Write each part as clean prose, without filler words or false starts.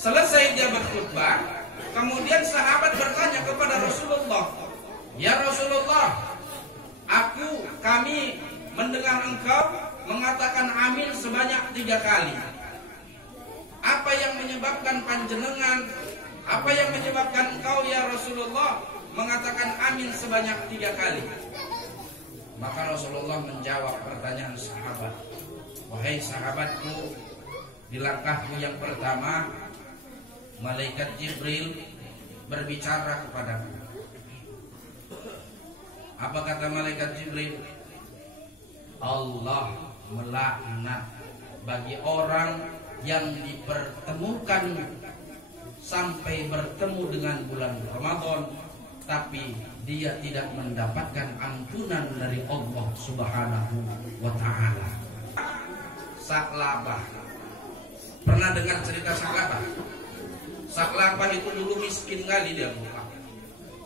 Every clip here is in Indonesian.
Selesai dia berkhutbah, kemudian sahabat bertanya kepada Rasulullah, "Ya Rasulullah, kami mendengar engkau mengatakan amin sebanyak 3 kali. Apa yang menyebabkan panjenengan, apa yang menyebabkan engkau ya Rasulullah mengatakan amin sebanyak 3 kali?" Maka Rasulullah menjawab pertanyaan sahabat, "Wahai sahabatku, di langkahku yang pertama, malaikat Jibril berbicara kepadaku." Apa kata malaikat Jibril? "Allah melaknat bagi orang yang dipertemukan sampai bertemu dengan bulan Ramadan, tapi dia tidak mendapatkan ampunan dari Allah Subhanahu wa ta'ala." Sa'labah. Pernah dengar cerita Sa'labah? Sa'labah itu dulu miskin kali dia, bukan?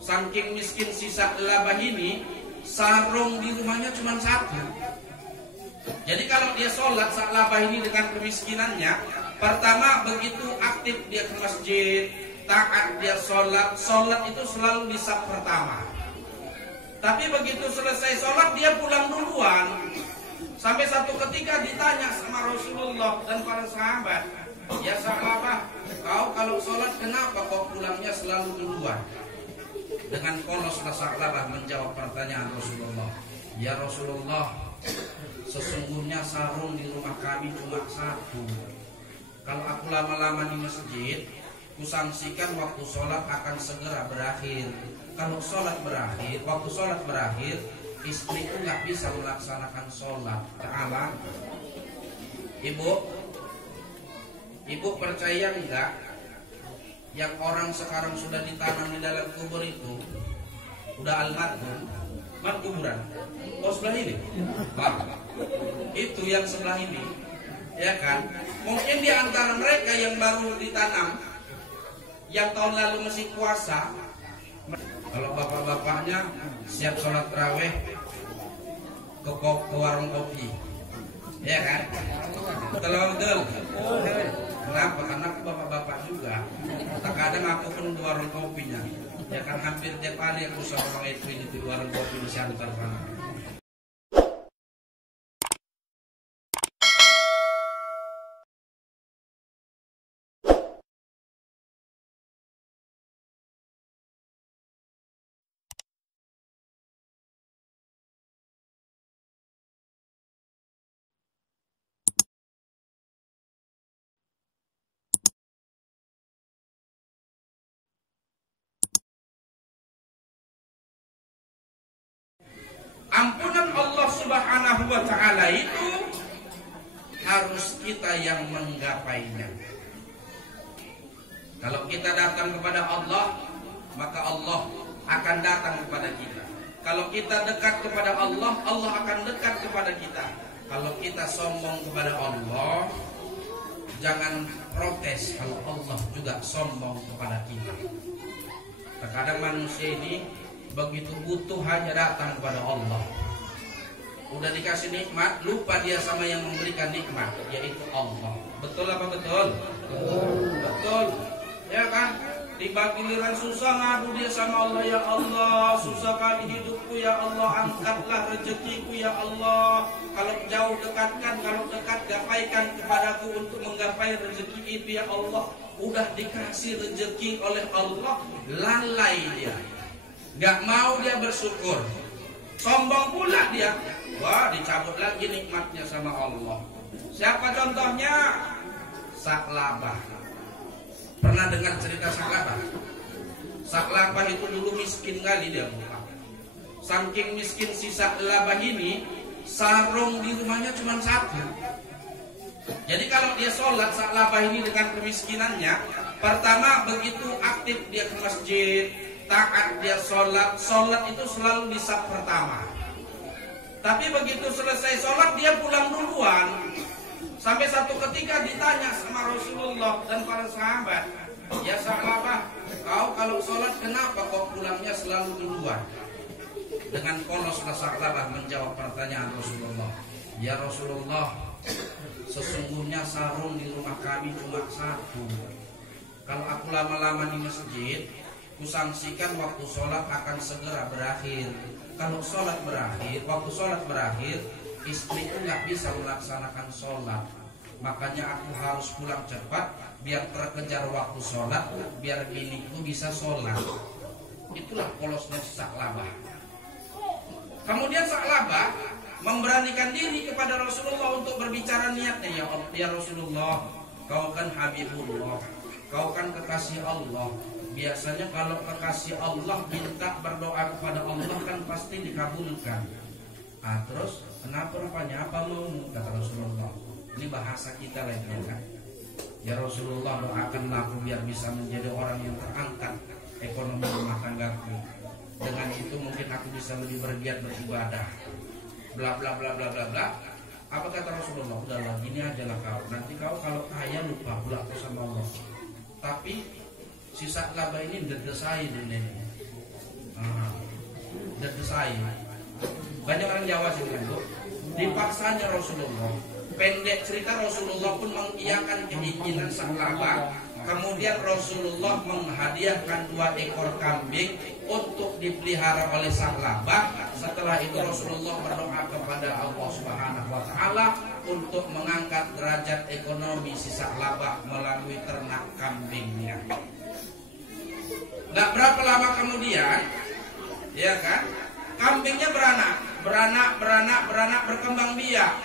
Saking miskin si Sa'labah ini, sarung di rumahnya cuma 1. Jadi kalau dia sholat, Sa'labah ini dengan kemiskinannya, pertama begitu aktif dia ke masjid, taat dia sholat itu selalu di saf pertama. Tapi begitu selesai sholat dia pulang duluan. Sampai satu ketika ditanya sama Rasulullah dan para sahabat, "Ya Sa'labah, kau kalau sholat kenapa kau pulangnya selalu duluan?" Dengan poloslah Sa'labah menjawab pertanyaan Rasulullah, "Ya Rasulullah, sesungguhnya sarung di rumah kami cuma 1. Kalau aku lama-lama di masjid, kusangsikan waktu sholat akan segera berakhir. Kalau waktu sholat berakhir, istriku nggak bisa melaksanakan sholat." Ta'ala. Ibu percaya enggak yang orang sekarang sudah ditanam di dalam kubur itu udah al-madhum, kuburan? Oh, sebelah ini. Itu yang sebelah ini, ya kan? Mungkin di antara mereka yang baru ditanam, yang tahun lalu masih puasa, kalau bapak-bapaknya siap sholat tarawih ke warung kopi, ya kan? Betul. Kenapa? Karena aku bapak-bapak juga. Terkadang aku pun di warung kopinya, ya kan, hampir tiap hari aku sama Bang Edwin di warung kopi di Siantar sana. Ampunan Allah Subhanahu wa ta'ala itu harus kita yang menggapainya. Kalau kita datang kepada Allah, maka Allah akan datang kepada kita. Kalau kita dekat kepada Allah, Allah akan dekat kepada kita. Kalau kita sombong kepada Allah, jangan protes kalau Allah juga sombong kepada kita. Terkadang manusia ini begitu butuh hanya datang kepada Allah. Udah dikasih nikmat, lupa dia sama yang memberikan nikmat, yaitu Allah. Betul apa betul? Betul. Ya kan? Tiba giliran susah ngadu dia sama Allah, "Ya Allah, susah kali hidupku, ya Allah, angkatlah rezekiku, ya Allah. Kalau jauh dekatkan, kalau dekat gapaikan kepadaku untuk menggapai rezeki itu, ya Allah." Udah dikasih rezeki oleh Allah, lalai dia. Gak mau dia bersyukur, sombong pula dia. Wah, dicabut lagi nikmatnya sama Allah. Siapa contohnya? Sa'labah. Pernah dengar cerita Sa'labah? Sa'labah itu dulu miskin kali dia, bukan? Saking miskin si Sa'labah ini, sarung di rumahnya cuma 1. Jadi kalau dia sholat, Sa'labah ini dengan kemiskinannya, pertama begitu aktif dia ke masjid, taat dia sholat itu selalu di saf pertama. Tapi begitu selesai sholat dia pulang duluan. Sampai satu ketika ditanya sama Rasulullah dan para sahabat, "Ya Sa'labah, kau kalau sholat kenapa kau pulangnya selalu duluan?" Dengan poloslah Sa'labah menjawab pertanyaan Rasulullah, "Ya Rasulullah, sesungguhnya sarung di rumah kami cuma 1. Kalau aku lama-lama di masjid, kusangsikan waktu sholat akan segera berakhir. Kalau sholat berakhir, waktu sholat berakhir, istriku nggak bisa melaksanakan sholat. Makanya aku harus pulang cepat biar terkejar waktu sholat, biar biniku bisa sholat. Itulah polosnya Sa'labah. Kemudian Sa'labah memberanikan diri kepada Rasulullah untuk berbicara niatnya. Ya Rasulullah, kau kan Habibullah, kau kan kekasih Allah. Biasanya kalau kekasih Allah minta berdoa kepada Allah kan pasti dikabulkan. Terus kenapa rupanya, apa mau, kata Rasulullah. Ini bahasa kita lagi kan. Ya Rasulullah, doakanlah aku biar bisa menjadi orang yang terangkat ekonomi rumah tanggaku. Dengan itu mungkin aku bisa lebih bergiat beribadah. Bla bla bla bla bla bla. Apa kata Rasulullah? Udahlah, gini aja lah kau. Nanti kau kalau kaya lupa pula sama Allah. Tapi si Sa'labah ini dedesai ini. Dedesai. Banyak orang Jawa sih kan, Bu. Dipaksanya Rasulullah. Pendek cerita, Rasulullah pun mengiyakan keinginan Sa'labah. Kemudian Rasulullah menghadiahkan 2 ekor kambing untuk dipelihara oleh Sa'labah. Setelah itu Rasulullah berdoa kepada Allah Subhanahu wa taala untuk mengangkat derajat ekonomi si Sa'labah melalui ternak kambingnya. Nggak berapa lama kemudian, ya kan, kambingnya beranak, berkembang biak.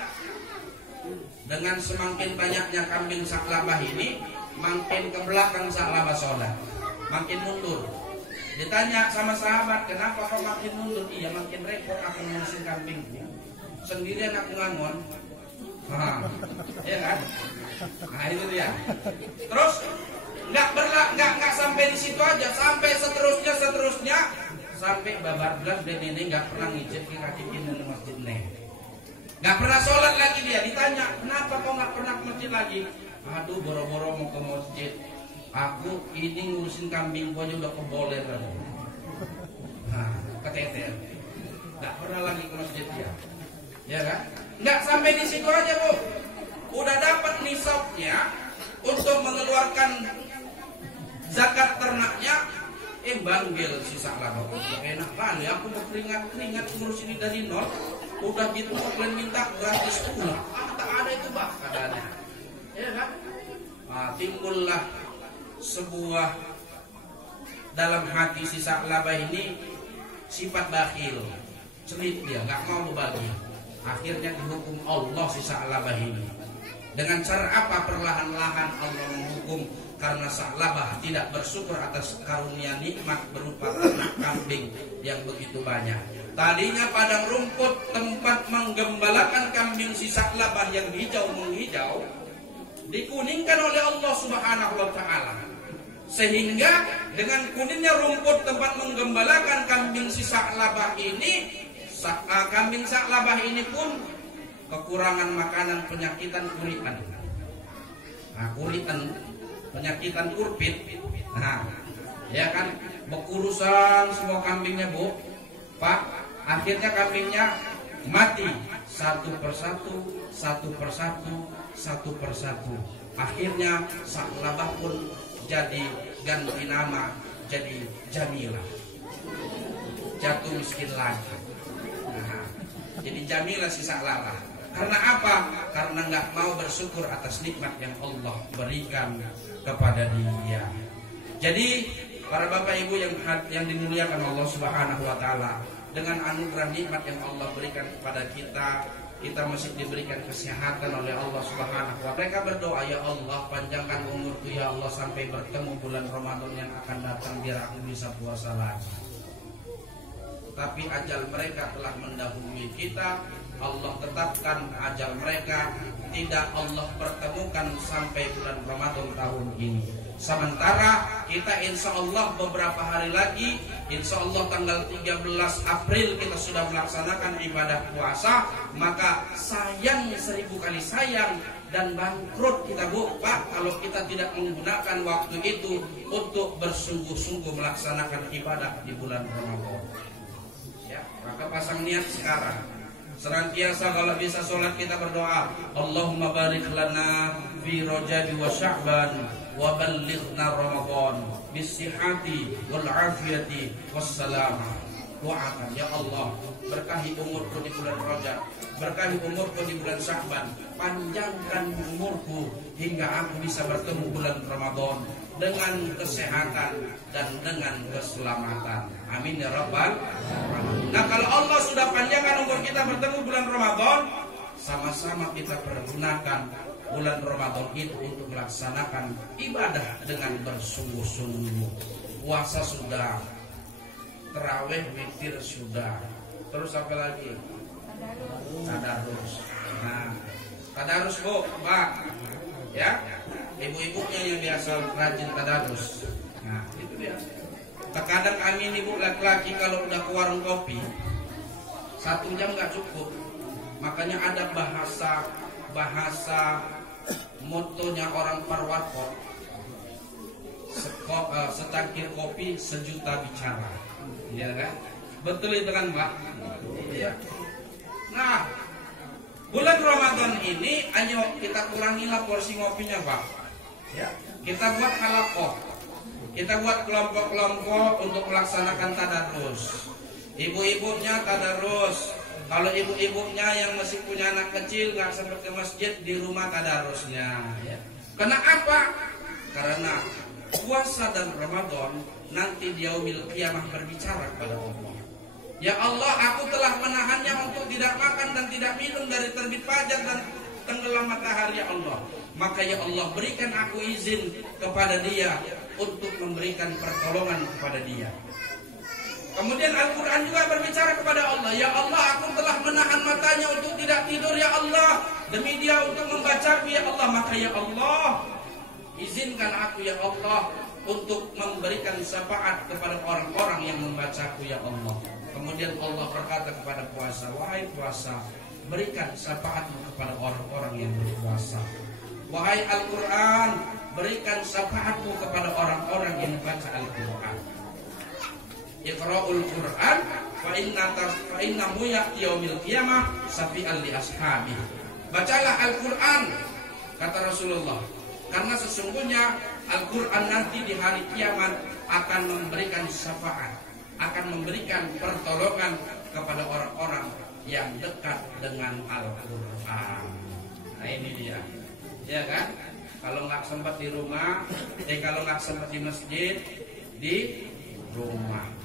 Dengan semakin banyaknya kambing Sa'labah ini, makin ke belakang Sa'labah sholat, makin mundur. Ditanya sama sahabat, kenapa kau makin mundur? Iya, makin repot aku ngurusin kambingku. Sendirian aku ngangon. Ya kan? Nah itu dia. Terus nggak sampai di situ aja, sampai seterusnya, sampai babar belas dan ini nggak pernah ngijek ke kaki kiri di masjid nih. Nggak pernah sholat lagi dia. Ditanya, kenapa kau nggak pernah ke masjid lagi? Aduh, boro-boro mau ke masjid. Aku ini ngurusin kambing aja udah keboler kan. Keteter. Nggak pernah lagi ke masjid dia. Ya kan? Nggak sampai di situ aja, Bu. Udah dapat nisabnya untuk mengeluarkan zakat ternaknya, banggil si Sa'labah. Enak kali, aku mau keringat ngurus ini dari nol. Udah gitu mau kalian minta gratis pula. Tak ada itu bah katanya. Ya kan? Timbullah sebuah dalam hati si Sa'labah ini sifat bakhil, celit dia, nggak mau berbagi. Akhirnya dihukum Allah si Sa'labah ini. Dengan cara apa? Perlahan-lahan Allah menghukum karena Sa'labah tidak bersyukur atas karunia nikmat berupa ternak kambing yang begitu banyak. Tadinya padang rumput tempat menggembalakan kambing si Sa'labah yang hijau menghijau dikuningkan oleh Allah Subhanahu wa taala. Sehingga dengan kuningnya rumput tempat menggembalakan kambing si Sa'labah ini, kambing Sa'labah ini pun kekurangan makanan, penyakitan kuritan. Kuritan, penyakitan kurpit. Ya kan, bekurusan semua kambingnya, Bu. Pak, akhirnya kambingnya mati satu persatu. Akhirnya Sa'labah pun jadi ganti nama jadi Jamilah, jatuh miskin lagi. Jadi Jamilah si Sa'labah. Karena apa? Karena nggak mau bersyukur atas nikmat yang Allah berikan kepada dia. Jadi para bapak ibu yang dimuliakan Allah Subhanahu wa taala, dengan anugerah nikmat yang Allah berikan kepada kita masih diberikan kesehatan oleh Allah Subhanahu wa taala. Mereka berdoa, ya Allah, panjangkan umurku ya Allah sampai bertemu bulan Ramadan yang akan datang biar aku bisa puasa lagi. Tapi ajal mereka telah mendahului kita. Allah tetapkan ajal mereka tidak Allah pertemukan sampai bulan Ramadan tahun ini. Sementara kita insya Allah beberapa hari lagi, insya Allah tanggal 13 April kita sudah melaksanakan ibadah puasa. Maka sayang 1000 kali sayang dan bangkrut kita, Bu, Pak, kalau kita tidak menggunakan waktu itu untuk bersungguh-sungguh melaksanakan ibadah di bulan Ramadan. Ya, maka pasang niat sekarang. Senantiasa kalau bisa sholat kita berdoa, Allahumma barik lana fi Rajab wa Sya'ban wa ballighna Ramadan bisihhati wal afiyati wassalamah. Doakan, ya Allah, berkahi umurku di bulan Rajab, berkahi umurku di bulan Sya'ban, panjangkan umurku hingga aku bisa bertemu bulan Ramadan dengan kesehatan dan dengan keselamatan. Amin ya Rabbal alamin. Nah, kalau Allah sudah panjangkan umur kita bertemu bulan Ramadan, sama-sama kita pergunakan bulan Ramadan itu untuk melaksanakan ibadah dengan bersungguh-sungguh. Puasa sudah, tarawih, witir sudah. Terus apa lagi? Tadarus. Nah, tadarus Bu, Pak. Ya, ibu-ibunya yang biasa rajin tadarus. Nah, itu dia. Terkadang amin ibu laki-laki kalau udah ke warung kopi 1 jam nggak cukup. Makanya ada bahasa motonya orang Parwarkop. Secangkir kopi sejuta bicara. Iya kan? Betul itu kan, Pak? Iya. Nah, bulan Ramadan ini ayo kita kurangilah porsi ngopinya, Pak. Ya. Kita buat halaqah. Kita buat kelompok-kelompok untuk melaksanakan tadarus. Ibu-ibunya tadarus. Kalau ibu-ibunya yang masih punya anak kecil nggak sempat ke masjid, di rumah tadarusnya. Ya. Kenapa? Karena puasa dan Ramadan nanti di yaumil qiyamah berbicara kepada Allah. Ya Allah, aku telah menahannya untuk tidak makan dan tidak minum dari terbit fajar dan tenggelam matahari, ya Allah. Maka ya Allah, berikan aku izin kepada dia untuk memberikan pertolongan kepada dia. Kemudian Al-Quran juga berbicara kepada Allah. Ya Allah, aku telah menahan matanya untuk tidak tidur, ya Allah, demi dia untuk membaca, ya Allah. Maka ya Allah, izinkan aku ya Allah untuk memberikan syafaat kepada orang-orang yang membacaku, ya Allah. Kemudian Allah berkata kepada puasa, wahai puasa, berikan syafaatmu kepada orang-orang yang berpuasa. Wahai Al-Quran, berikan syafaatmu kepada orang-orang yang membaca Al-Quran. Iqra'ul Quran fa innahu ya'ti yaumil qiyamah syafi'an li ashabi. Bacalah Al-Quran, kata Rasulullah, karena sesungguhnya Al-Quran nanti di hari kiamat akan memberikan syafaat, akan memberikan pertolongan kepada orang-orang yang dekat dengan Al-Quran. Nah ini dia, ya kan? Kalau nggak sempat di rumah, kalau nggak sempat di masjid, di rumah.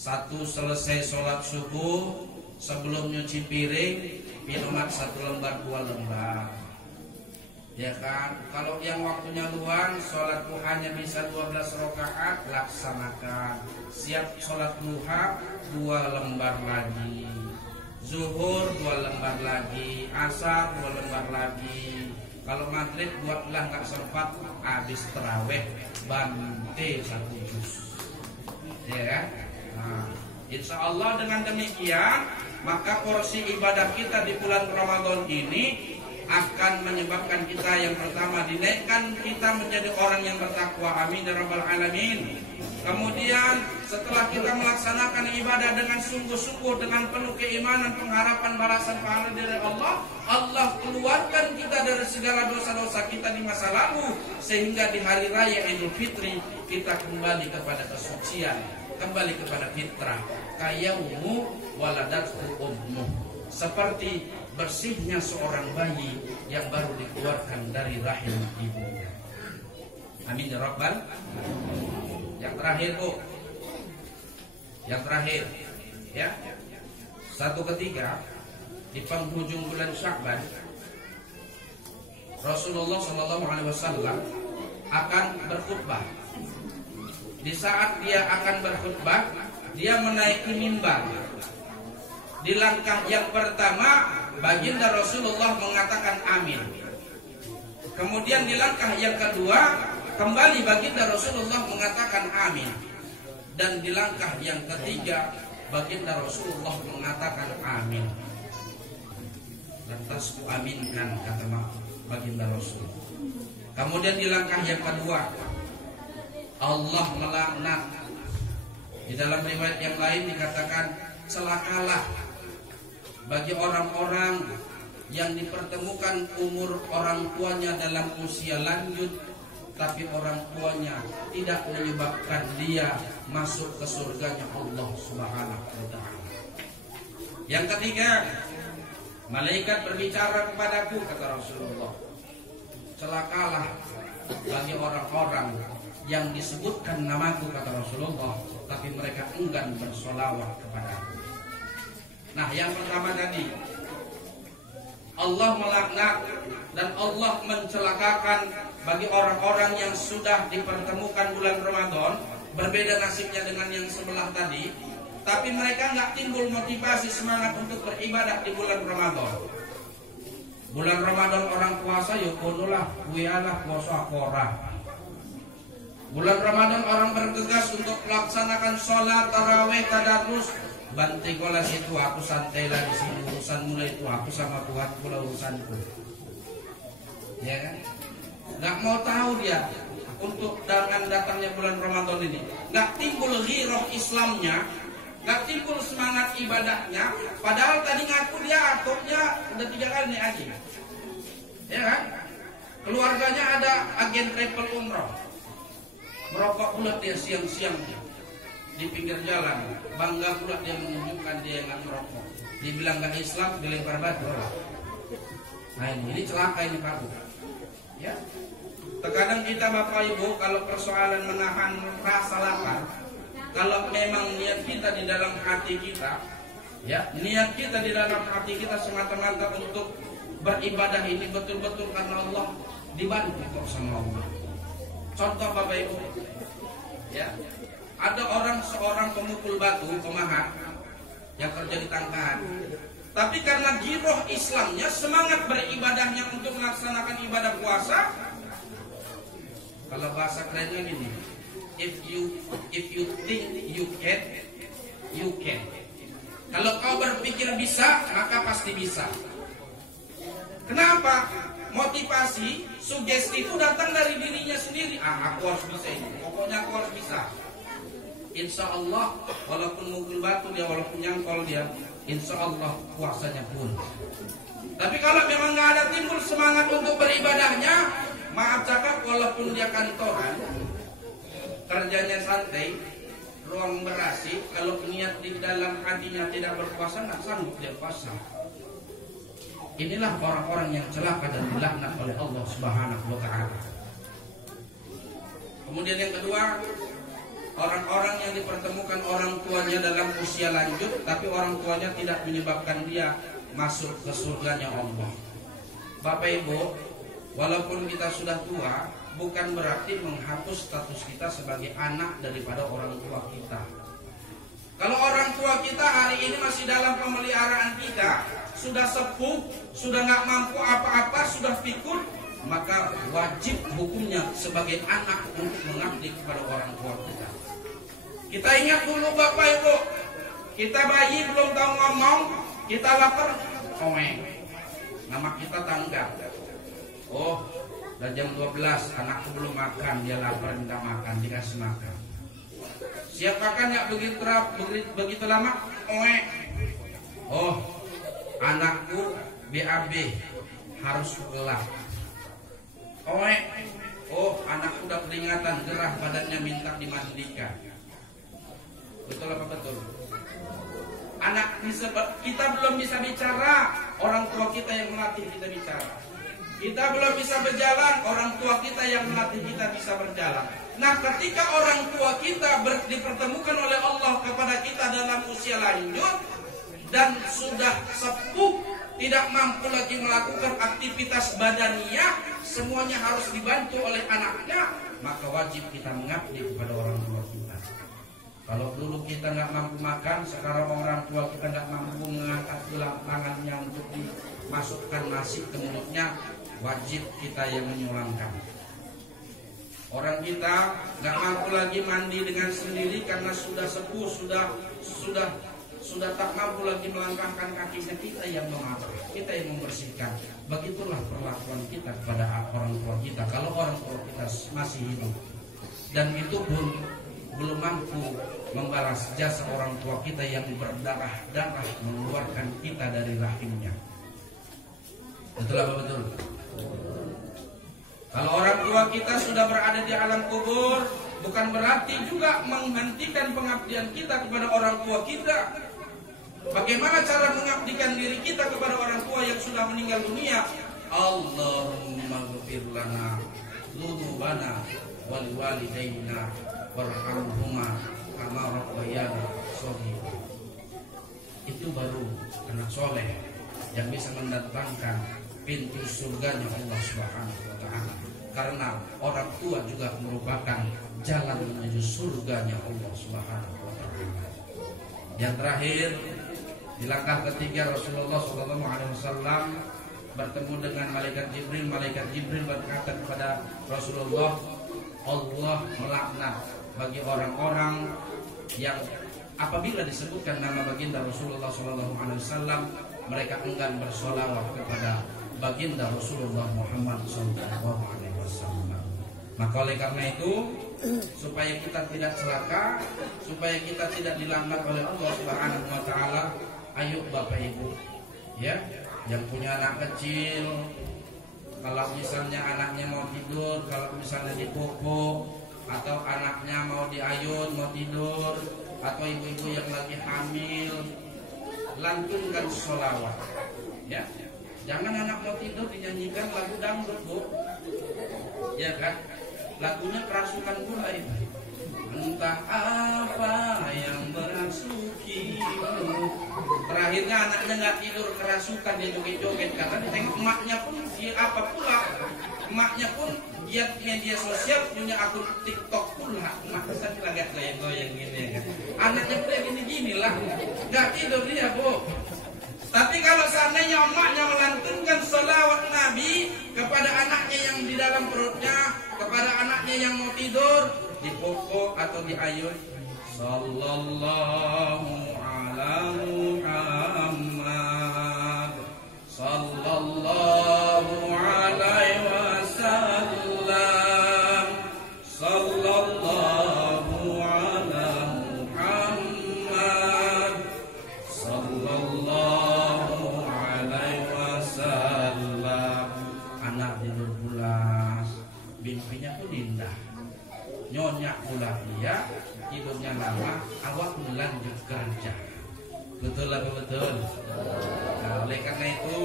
Satu selesai sholat subuh, sebelum nyuci piring, minuman 1 lembar 2 lembar. Ya kan, kalau yang waktunya luang, sholat duhanya bisa 12 rakaat, laksanakan. Siap sholat duha 2 lembar lagi, zuhur 2 lembar lagi, asar 2 lembar lagi. Kalau maghrib buatlah nggak sempat, habis tarawih bante 1 juz. Ya kan? Nah, insya Allah dengan demikian maka porsi ibadah kita di bulan Ramadan ini akan menyebabkan kita yang pertama dinaikkan kita menjadi orang yang bertakwa. Amin ya Rabbal alamin. Kemudian setelah kita melaksanakan ibadah dengan sungguh-sungguh, dengan penuh keimanan, pengharapan balasan pahala dari Allah, Allah keluarkan kita dari segala dosa-dosa kita di masa lalu, sehingga di hari raya Idul Fitri kita kembali kepada kesucian, kembali kepada fitrah. Kayaumu waladathu ummuh, seperti bersihnya seorang bayi yang baru dikeluarkan dari rahim ibunya. Amin ya Rabbal. Yang terakhir Bu, yang terakhir ya, satu ketika di penghujung bulan Sya'ban, Rasulullah SAW akan berkhutbah. Di saat dia akan berkhutbah, dia menaiki mimbar. Di langkah yang pertama, baginda Rasulullah mengatakan amin. Kemudian di langkah yang kedua, kembali baginda Rasulullah mengatakan amin. Dan di langkah yang ketiga, baginda Rasulullah mengatakan amin. Lantas ku aminkan, kata baginda Rasul. Kemudian di langkah yang kedua, Allah melaknat. Di dalam riwayat yang lain dikatakan celakalah bagi orang-orang yang dipertemukan umur orang tuanya dalam usia lanjut, tapi orang tuanya tidak menyebabkan dia masuk ke surganya Allah Subhanahu wa ta'ala. Yang ketiga, malaikat berbicara kepadaku, kata Rasulullah, celakalah bagi orang-orang yang disebutkan namaku, kata Rasulullah, tapi mereka enggan bersolawat kepadaku. Nah, yang pertama tadi, Allah melaknat dan Allah mencelakakan bagi orang-orang yang sudah dipertemukan bulan Ramadan. Berbeda nasibnya dengan yang sebelah tadi, tapi mereka nggak timbul motivasi semangat untuk beribadah di bulan Ramadan. Bulan Ramadan orang puasa, yuk konolah, kuyalah, puasa korah. Bulan Ramadan orang bergegas untuk melaksanakan sholat, taraweh, tadarus. Banting kolah situ, aku santai lah di sini, urusan mulai itu aku sama Tuhan pula urusanku. Ya kan? Nggak mau tahu dia untuk dengan datangnya bulan Ramadan ini. Nggak timbul ghirah Islamnya, nggak timbul semangat ibadahnya. Padahal tadi ngaku dia aturnya udah 3 kali nih haji. Ya kan? Keluarganya ada agen travel umroh. Merokok pula dia siang-siang di pinggir jalan, bangga pula dia menunjukkan dia yang merokok. Dibilang gak Islam, dilempar batu. Nah ini celaka ini Pak Bu. Ya. Terkadang kita Bapak Ibu kalau persoalan menahan rasa lapar, kalau memang niat kita di dalam hati kita, ya niat kita di dalam hati kita semata-mata untuk beribadah ini betul-betul karena Allah, dibantu kok sama Allah. Contoh Bapak Ibu, ya. Ada seorang pemukul batu, pemahat yang kerja di tangkahan. Tapi karena giroh Islamnya, semangat beribadahnya untuk melaksanakan ibadah puasa. Kalau bahasa kerennya gini, if you think you can, you can. Kalau kau berpikir bisa, maka pasti bisa. Kenapa? Motivasi, sugesti itu datang dari dirinya sendiri. Aku harus bisa ini. Pokoknya aku harus bisa. Insya Allah, walaupun mukul batu dia, walaupun nyangkol dia, insya Allah puasanya pun. Tapi kalau memang nggak ada timbul semangat untuk beribadahnya, maaf cakap, walaupun dia kantoran, kerjanya santai, ruang berasi, kalau niat di dalam hatinya tidak berpuasa, nggak sanggup dia puasa. Inilah orang-orang yang celaka dan dilaknat oleh Allah Subhanahu wa ta'ala. Kemudian yang kedua, orang-orang yang dipertemukan orang tuanya dalam usia lanjut, tapi orang tuanya tidak menyebabkan dia masuk ke surganya Allah. Bapak Ibu, walaupun kita sudah tua, bukan berarti menghapus status kita sebagai anak daripada orang tua kita. Kalau orang tua kita hari ini masih dalam pemeliharaan kita, sudah sepuh, sudah nggak mampu apa-apa, sudah pikun, maka wajib hukumnya sebagai anak untuk mengabdi kepada orang tua kita. Kita ingat dulu Bapak Ibu, kita bayi belum tahu ngomong, kita lapar, oeng. Nama kita tanggap. Oh, udah jam 12, anakku belum makan, dia lapar minta makan, dikasih makan. Siap makan ya begitu lama, oeng. Oh, anakku BAB harus sekolah. Oeng. Oh, anakku udah peringatan, gerah badannya minta dimandikan. Betul apa betul? Anak kita belum bisa bicara, orang tua kita yang melatih kita bicara. Kita belum bisa berjalan, orang tua kita yang melatih kita bisa berjalan. Nah, ketika orang tua kita dipertemukan oleh Allah kepada kita dalam usia lanjut dan sudah sepuh, tidak mampu lagi melakukan aktivitas badaniah, semuanya harus dibantu oleh anaknya, maka wajib kita mengabdi kepada orang tua kita. Kalau dulu kita nggak mampu makan, sekarang orang tua kita nggak mampu mengangkat tulang tangannya untuk dimasukkan nasi ke mulutnya, wajib kita yang menyulangkan. Orang kita nggak mampu lagi mandi dengan sendiri karena sudah sepuh, sudah tak mampu lagi melangkahkan kakinya, kita yang mengatur, kita yang membersihkan. Begitulah perlakuan kita kepada orang tua kita kalau orang tua kita masih hidup, dan itu pun belum mampu membalas jasa orang tua kita yang berdarah-darah mengeluarkan kita dari rahimnya. Betul apa betul? Kalau orang tua kita sudah berada di alam kubur, bukan berarti juga menghentikan pengabdian kita kepada orang tua kita. Bagaimana cara mengabdikan diri kita kepada orang tua yang sudah meninggal dunia? Allahumma ghfir lana dzunubana wal walidayna warhamhuma kama rabbayana shaghira. Itu baru anak soleh yang bisa mendatangkan pintu surganya Allah Subhanahu wa taala. Karena orang tua juga merupakan jalan menuju surganya Allah Subhanahu wa taala. Yang terakhir, di langkah ketiga Rasulullah SAW bertemu dengan malaikat Jibril. Malaikat Jibril berkata kepada Rasulullah, Allah melaknat bagi orang-orang yang apabila disebutkan nama baginda Rasulullah SAW, mereka enggan bersolawat kepada baginda Rasulullah Muhammad SAW. Maka oleh karena itu, supaya kita tidak celaka, supaya kita tidak dilaknat oleh Allah Subhanahu wa taala, ayo Bapak Ibu, ya, yang punya anak kecil, kalau misalnya anaknya mau tidur, kalau misalnya dipupuk, atau anaknya mau diayun, mau tidur, atau ibu-ibu yang lagi hamil, lantunkan sholawat, ya. Jangan anak mau tidur dinyanyikan lagu dangdut, Bu, ya kan? Lagunya kerasukan pula itu. Entah apa yang merasukimu. Terakhirnya anaknya nggak tidur, kerasukan, dia joget-joget karena ditengok emaknya pun dia apa pula. Emaknya pun giat media sosial, punya akun TikTok pula. Emaknya sambil agak goyang-goyang gini kan. Anaknya pun gini-gini lah, nggak tidur dia, Bu. Tapi kalau seandainya emaknya melantunkan sholawat Nabi kepada anaknya yang di dalam perutnya, kepada anaknya yang mau tidur, dipupuk atau diayun, sallallahu ala Muhammad, sallallahu alaihi wasallam, sallallahu ala Muhammad, sallallahu alaihi wasallam. Anak tidur pulas, mimpinya pun indah, nyonya pula dia, tidurnya lama, awak lanjut kerja. Betul apa betul? Nah, oleh karena itu,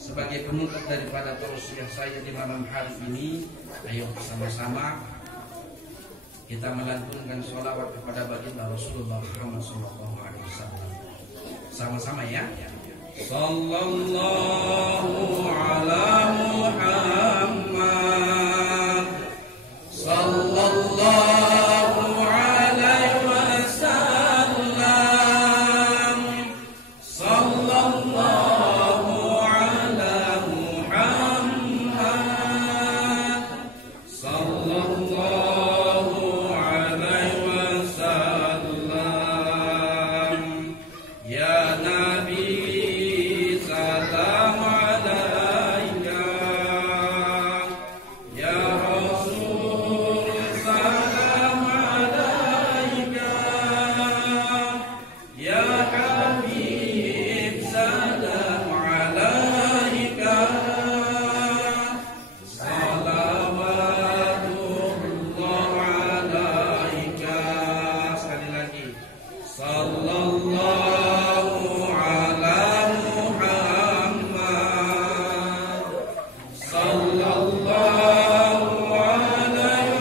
sebagai penutup daripada tausiah saya di malam hari ini, ayo bersama-sama kita melantunkan sholawat kepada baginda Rasulullah Muhammad SAW. Sama-sama ya. Sallallahu ala Muhammad, sallallahu alaihi wasallam, sallallahu ala Muhammad, sallallahu alaihi wasallam. Ya Nabi, salam alaika. Ya Rasul, salam alaika. Ya Habib, salam alaika. Salawatullah alaika. Sekali lagi. Sallallahu ala Muhammad, sallallahu alaihi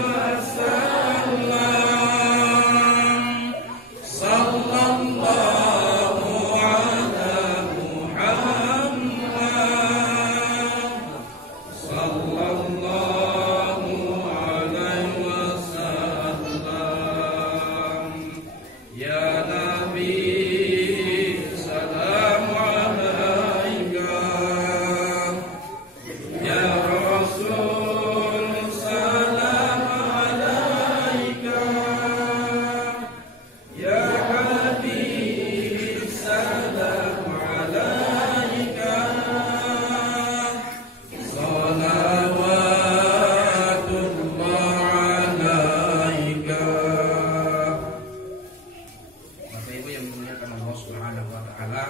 wasallam, sallallahu ala Muhammad, sallallahu alaihi wasallam. Ya Nabi, salam alaika. Ya Rasul, salam alaika. Ya Habib, salam alaika. Salawatullah alaika. Bapak Ibu yang dimuliakan Allah Subhanahu wa taala,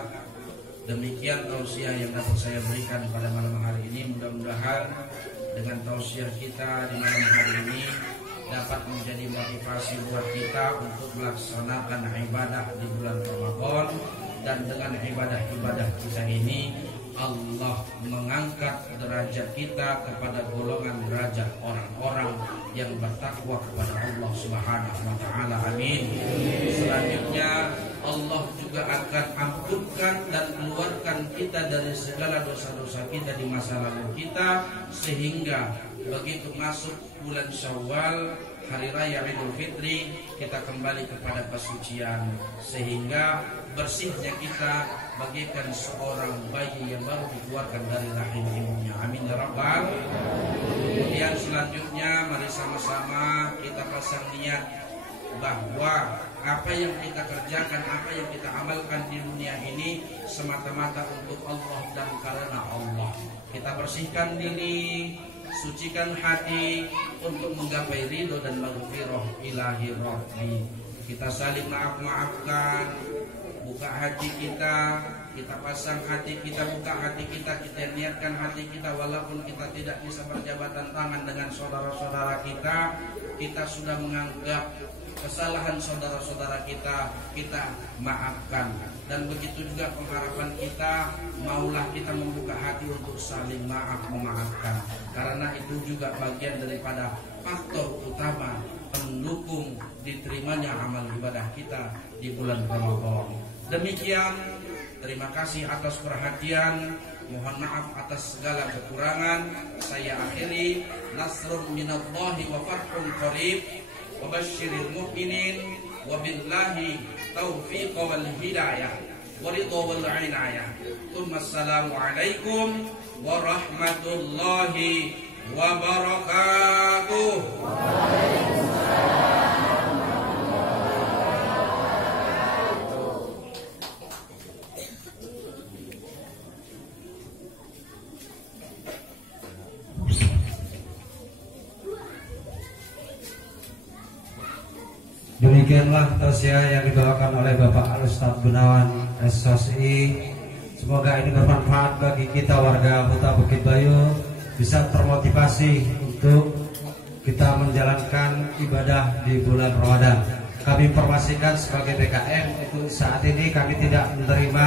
demikian tausiah yang dapat saya berikan pada malam mudah-mudahan dengan tausiah kita di malam hari ini dapat menjadi motivasi buat kita untuk melaksanakan ibadah di bulan Ramadan. Dan dengan ibadah-ibadah kita ini Allah mengangkat derajat kita kepada golongan derajat orang-orang yang bertakwa kepada Allah Subhanahu wa taala. Amin. Selanjutnya Allah juga akan ampunkan dan keluarkan kita dari segala dosa-dosa kita di masa lalu kita, sehingga begitu masuk bulan Syawal, hari raya Idul Fitri, kita kembali kepada kesucian, sehingga bersihnya kita bagaikan seorang bayi yang baru dikeluarkan dari rahim ibunya. Amin ya rabbal. Kemudian selanjutnya mari sama-sama kita pasang niat bahwa apa yang kita kerjakan, apa yang kita amalkan di dunia ini semata-mata untuk Allah dan karena Allah. Kita bersihkan diri, sucikan hati untuk menggapai ridho dan maghfirah ilahi rabbi. Kita saling maaf-maafkan, buka hati kita, kita pasang hati kita, buka hati kita niatkan hati kita, walaupun kita tidak bisa berjabatan tangan dengan saudara-saudara kita, kita sudah menganggap kesalahan saudara-saudara kita maafkan. Dan begitu juga pengharapan kita, maulah kita membuka hati untuk saling memaafkan, karena itu juga bagian daripada faktor utama pendukung diterimanya amal ibadah kita di bulan Ramadan. Demikian, terima kasih atas perhatian. Mohon maaf atas segala kekurangan. Saya akhiri. Nasrun minallahi wa fathun qarib. Wa basyiril mu'minin. Wa billahi taufiq wal hidayah. Wa ridha wal inayah. Assalamualaikum warahmatullahi wabarakatuh. Demikianlah tausiah yang dibawakan oleh Bapak Al-Ustadz Gunawan SOSI. Semoga ini bermanfaat bagi kita warga Huta Bukit Bayu, bisa termotivasi untuk kita menjalankan ibadah di bulan Ramadan. Kami informasikan sebagai BKM itu saat ini kami tidak menerima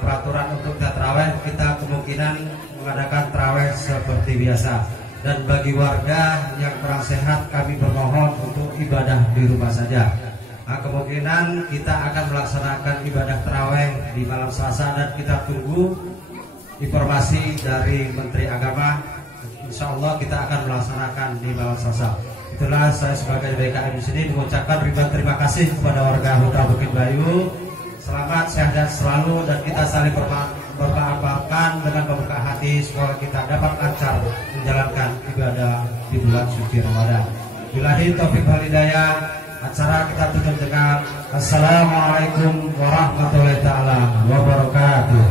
peraturan untuk tarawih. Kita kemungkinan mengadakan tarawih seperti biasa. Dan bagi warga yang kurang sehat, kami bermohon untuk ibadah di rumah saja. Kemungkinan kita akan melaksanakan ibadah tarawih di malam Selasa, dan kita tunggu informasi dari Menteri Agama. Insya Allah kita akan melaksanakan di malam Selasa. Itulah saya sebagai BKM di sini mengucapkan ribuan terima kasih kepada warga Huta Bukit Bayu. Selamat, sehat dan selalu, dan kita saling bermaafkan dengan membuka hati. Semoga kita dapat lancar menjalankan ibadah di bulan suci Ramadan. Billahi taufiq wal hidayah. Acara kita tutup dengan Assalamualaikum warahmatullahi taala wabarakatuh.